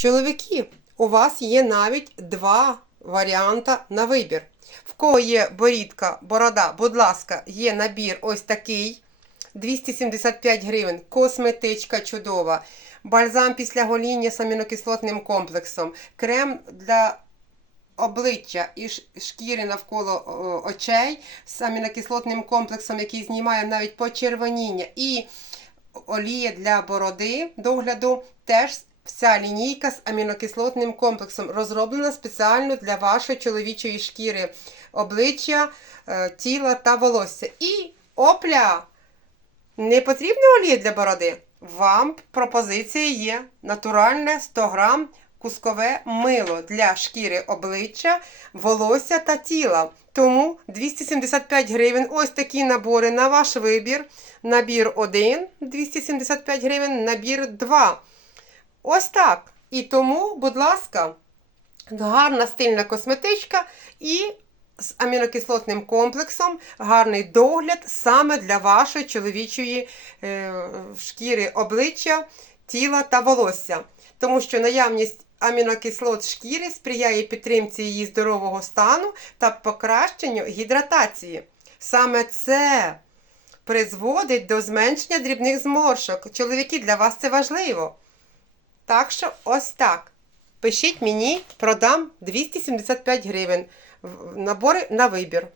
Чоловіки, у вас є навіть два варіанти на вибір. В кого є борідка, борода, будь ласка, є набір ось такий. 275 гривень, косметичка чудова, бальзам після гоління з амінокислотним комплексом, крем для обличчя і шкіри навколо очей з амінокислотним комплексом, який знімає навіть почервоніння, і олія для бороди догляду теж. Вся лінійка з амінокислотним комплексом розроблена спеціально для вашої чоловічої шкіри, обличчя, е, тіла та волосся. І опля! Не потрібна олія для бороди? Вам пропозиція є натуральне 100 грам кускове мило для шкіри обличчя, волосся та тіла. Тому 275 гривень. Ось такі набори на ваш вибір. Набір 1 275 гривень, набір 2. Ось так. І тому, будь ласка, гарна стильна косметичка і з амінокислотним комплексом гарний догляд саме для вашої чоловічої е, шкіри обличчя, тіла та волосся. Тому що наявність амінокислот в шкірі сприяє підтримці її здорового стану та покращенню гідратації. Саме це призводить до зменшення дрібних зморшок. Чоловіки, для вас це важливо. Так що ось так. Пишіть мені, продам 275 гривень. Набори на вибір.